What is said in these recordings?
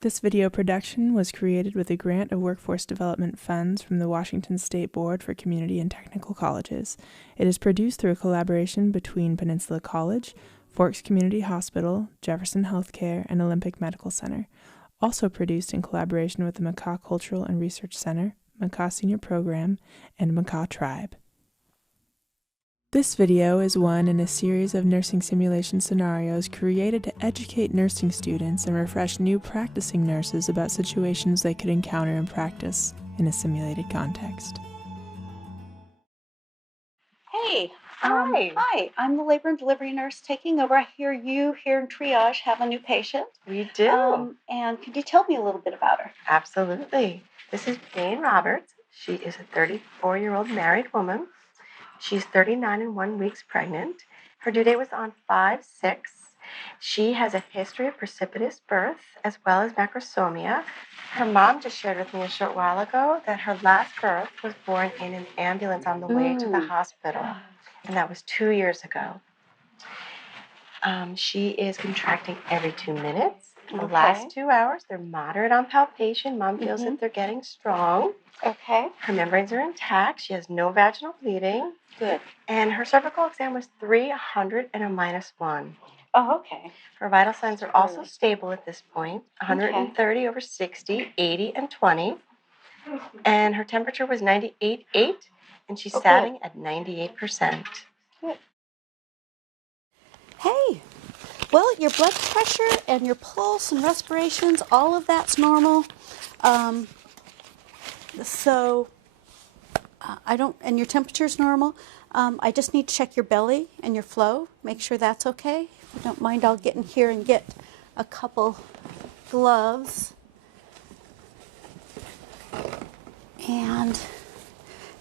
This video production was created with a grant of workforce development funds from the Washington State Board for Community and Technical Colleges. It is produced through a collaboration between Peninsula College, Forks Community Hospital, Jefferson Healthcare, and Olympic Medical Center. Also produced in collaboration with the Makah Cultural and Research Center, Makah Senior Program, and Makah Tribe. This video is one in a series of nursing simulation scenarios created to educate nursing students and refresh new practicing nurses about situations they could encounter in practice in a simulated context. Hey, Hi. hi, I'm the labor and delivery nurse taking over. I hear you here in triage have a new patient. We do. And could you tell me a little bit about her? Absolutely. This is Jane Roberts. She is a 34-year-old married woman. She's 39 and 1 weeks pregnant. Her due date was on 5/6. She has a history of precipitous birth as well as macrosomia. Her mom just shared with me a short while ago that her last birth was born in an ambulance on the way to the hospital, and that was 2 years ago. She is contracting every 2 minutes. The last 2 hours, they're moderate on palpation. Mom feels that they're getting strong. Okay. Her membranes are intact. She has no vaginal bleeding. Good. And her cervical exam was 300 and a -1. Oh, okay. Her vital signs are also stable at this point, 130 over 60, 80, and 20. And her temperature was 98.8, and she's satting at 98%. Good. Hey, well, your blood pressure and your pulse and respirations, all of that's normal. And your temperature's normal. I just need to check your belly and your flow, make sure that's okay. If you don't mind, I'll get in here and get a couple gloves. And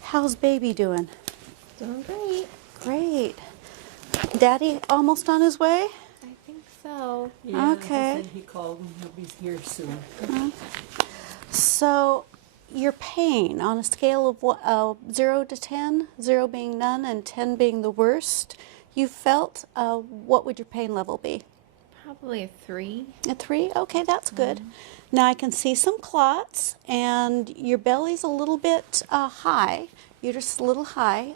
how's baby doing? Doing great. Great. Daddy almost on his way? I think so. Yeah, Okay. He called and he'll be here soon. So, your pain on a scale of 0 to 10, 0 being none and 10 being the worst, you felt, what would your pain level be? Probably a 3. A 3? Okay, that's good. Now I can see some clots and your belly's a little bit high, uterus a little high.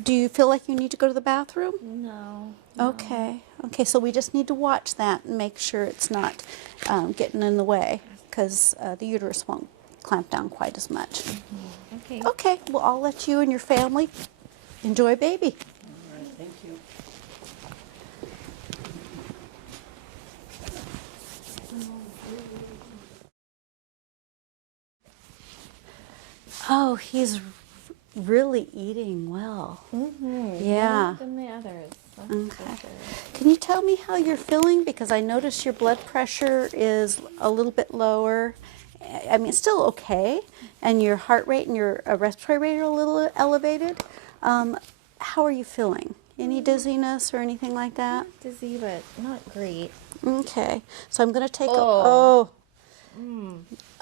Do you feel like you need to go to the bathroom? No. Okay. Okay, so we just need to watch that and make sure it's not getting in the way because the uterus won't clamp down quite as much. Okay. Okay, well, I'll let you and your family enjoy baby. All right, thank you. Oh, he's really eating well. Yeah. More than the others. That's Okay. for sure. Can you tell me how you're feeling? Because I notice your blood pressure is a little bit lower. I mean, it's still okay. And your heart rate and your respiratory rate are a little elevated. How are you feeling? Any dizziness or anything like that? Dizzy, but not great. Okay. So I'm going to take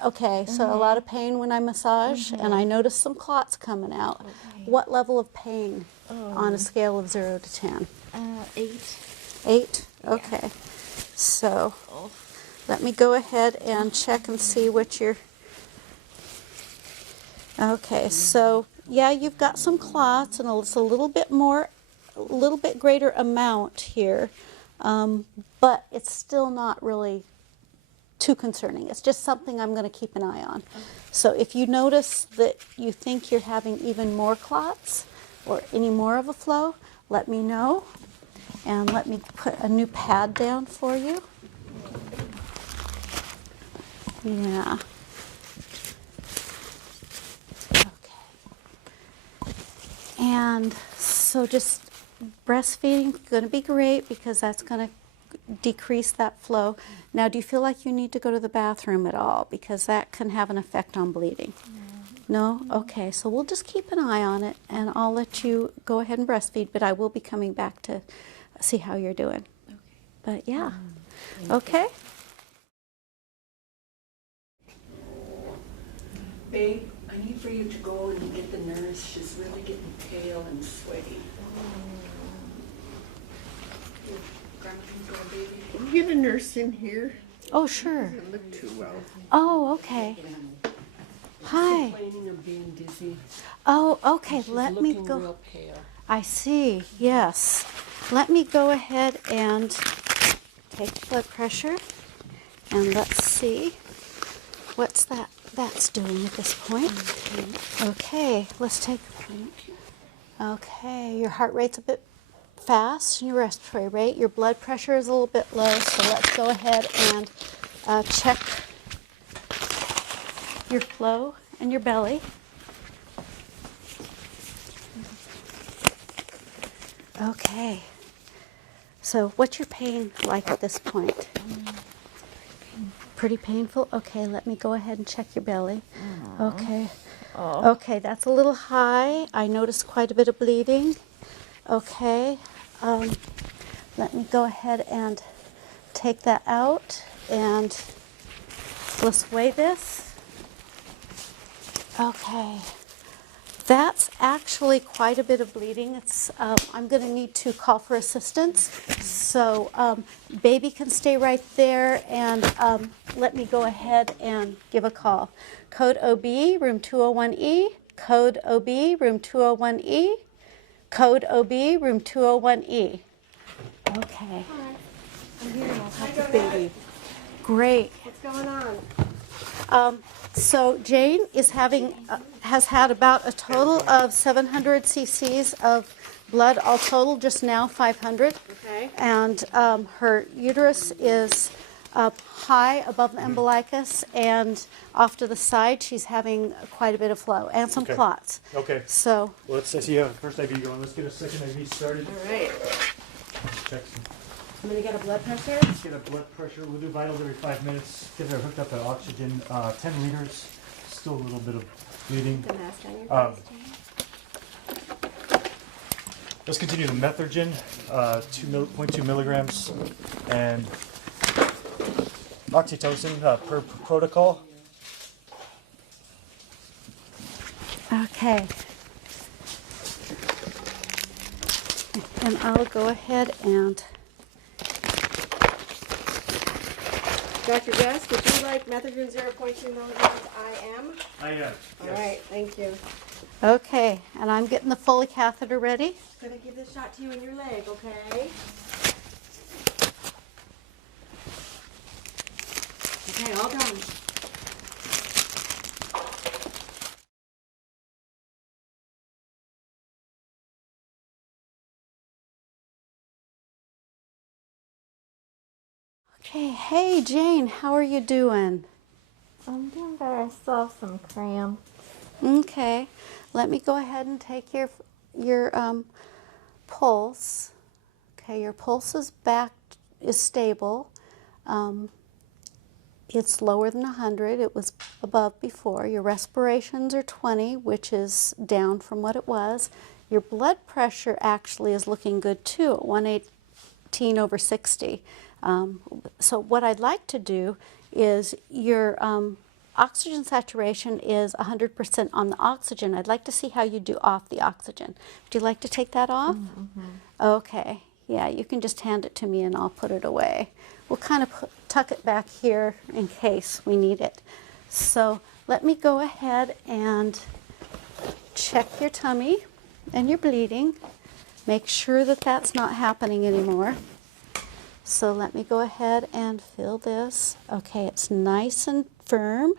Okay, so a lot of pain when I massage, and I notice some clots coming out. Okay. What level of pain on a scale of 0 to 10? 8. 8? Okay. So let me go ahead and check and see what you're... Okay, so yeah, you've got some clots, and it's a little bit greater amount here, but it's still not really too concerning. It's just something I'm going to keep an eye on. Okay. So if you notice that you think you're having even more clots or any more of a flow, let me know. And let me put a new pad down for you. Yeah. Okay. And so just breastfeeding is going to be great because that's going to decrease that flow. Now, do you feel like you need to go to the bathroom at all? Because that can have an effect on bleeding. No? Okay, so we'll just keep an eye on it, and I'll let you go ahead and breastfeed, but I will be coming back to see how you're doing. Okay. But yeah. Okay? Babe, I need for you to go and get the nurse. She's really getting pale and sweaty. Grandma, can you go, baby? Can we get a nurse in here? Oh, sure. Doesn't look too well. Oh, okay. Hi. Complaining of being dizzy. Oh, okay. She's Let me looking go. real pale. I see. Yes. Let me go ahead and take blood pressure, and let's see what's that's doing at this point. Okay. Let's take. Okay. Your heart rate's a bit fast, and your respiratory rate. Your blood pressure is a little bit low. So let's go ahead and check your flow and your belly. Okay. So what's your pain like at this point? Pretty painful? Okay, let me go ahead and check your belly. Okay. Okay, that's a little high. I noticed quite a bit of bleeding. Okay. Let me go ahead and take that out, and let's weigh this. Okay. That's actually quite a bit of bleeding. It's, I'm going to need to call for assistance. So baby can stay right there, and let me go ahead and give a call. Code OB, room 201E. Code OB, room 201E. Code OB, room 201E. Okay. I'm here. I'll help the baby. Great. What's going on? So Jane is has had about a total of 700 cc's of blood, all total just now 500. Okay. And her uterus is up high above the umbilicus, and off to the side she's having quite a bit of flow and some clots. Okay. So Well, let's see how first IV going. Let's get a second IV started. All right. Check some. I'm gonna get a blood pressure. Let's get a blood pressure. We'll do vitals every 5 minutes. Get her hooked up to oxygen. 10 liters. Still a little bit of bleeding. The mask on your face. Let's continue the methergin, 0.2 milligrams, and oxytocin per protocol. okay. And I'll go ahead and Dr. Gus, would you like methergin 0.2 milligrams IM? I am. All right, thank you. okay, and I'm getting the Foley catheter ready. Gonna give this shot to you in your leg, okay? Okay, all done. Okay, hey Jane, how are you doing? I'm doing better. I still have some cramp. Okay, let me go ahead and take your pulse. Okay, your pulse is stable. It's lower than 100. It was above before. Your respirations are 20, which is down from what it was. Your blood pressure actually is looking good too at 118/60. So what I'd like to do is your oxygen saturation is 100% on the oxygen. I'd like to see how you do off the oxygen. Would you like to take that off? Okay. Yeah, you can just hand it to me and I'll put it away. We'll kind of tuck it back here in case we need it. So let me go ahead and check your tummy and your bleeding. Make sure that that's not happening anymore. So let me go ahead and fill this. Okay, it's nice and firm,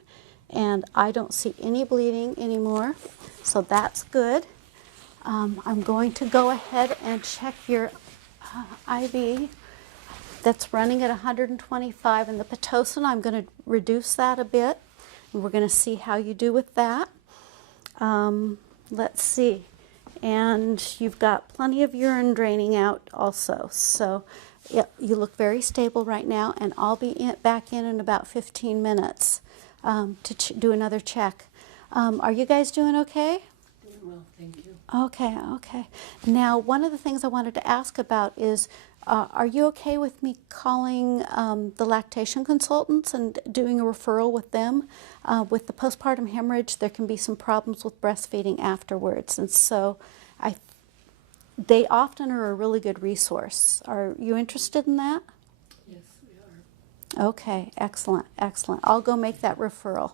and I don't see any bleeding anymore, so that's good. I'm going to go ahead and check your IV. That's running at 125, and the Pitocin, I'm going to reduce that a bit, and we're going to see how you do with that. Let's see. And you've got plenty of urine draining out also, so you look very stable right now, and I'll be back in about 15 minutes to do another check. Are you guys doing okay? Doing well, thank you. Okay, okay. Now, one of the things I wanted to ask about is, are you okay with me calling the lactation consultants and doing a referral with them? With the postpartum hemorrhage, there can be some problems with breastfeeding afterwards, and so they often are a really good resource. Are you interested in that? Yes, we Okay, excellent, excellent. I'll go make that referral.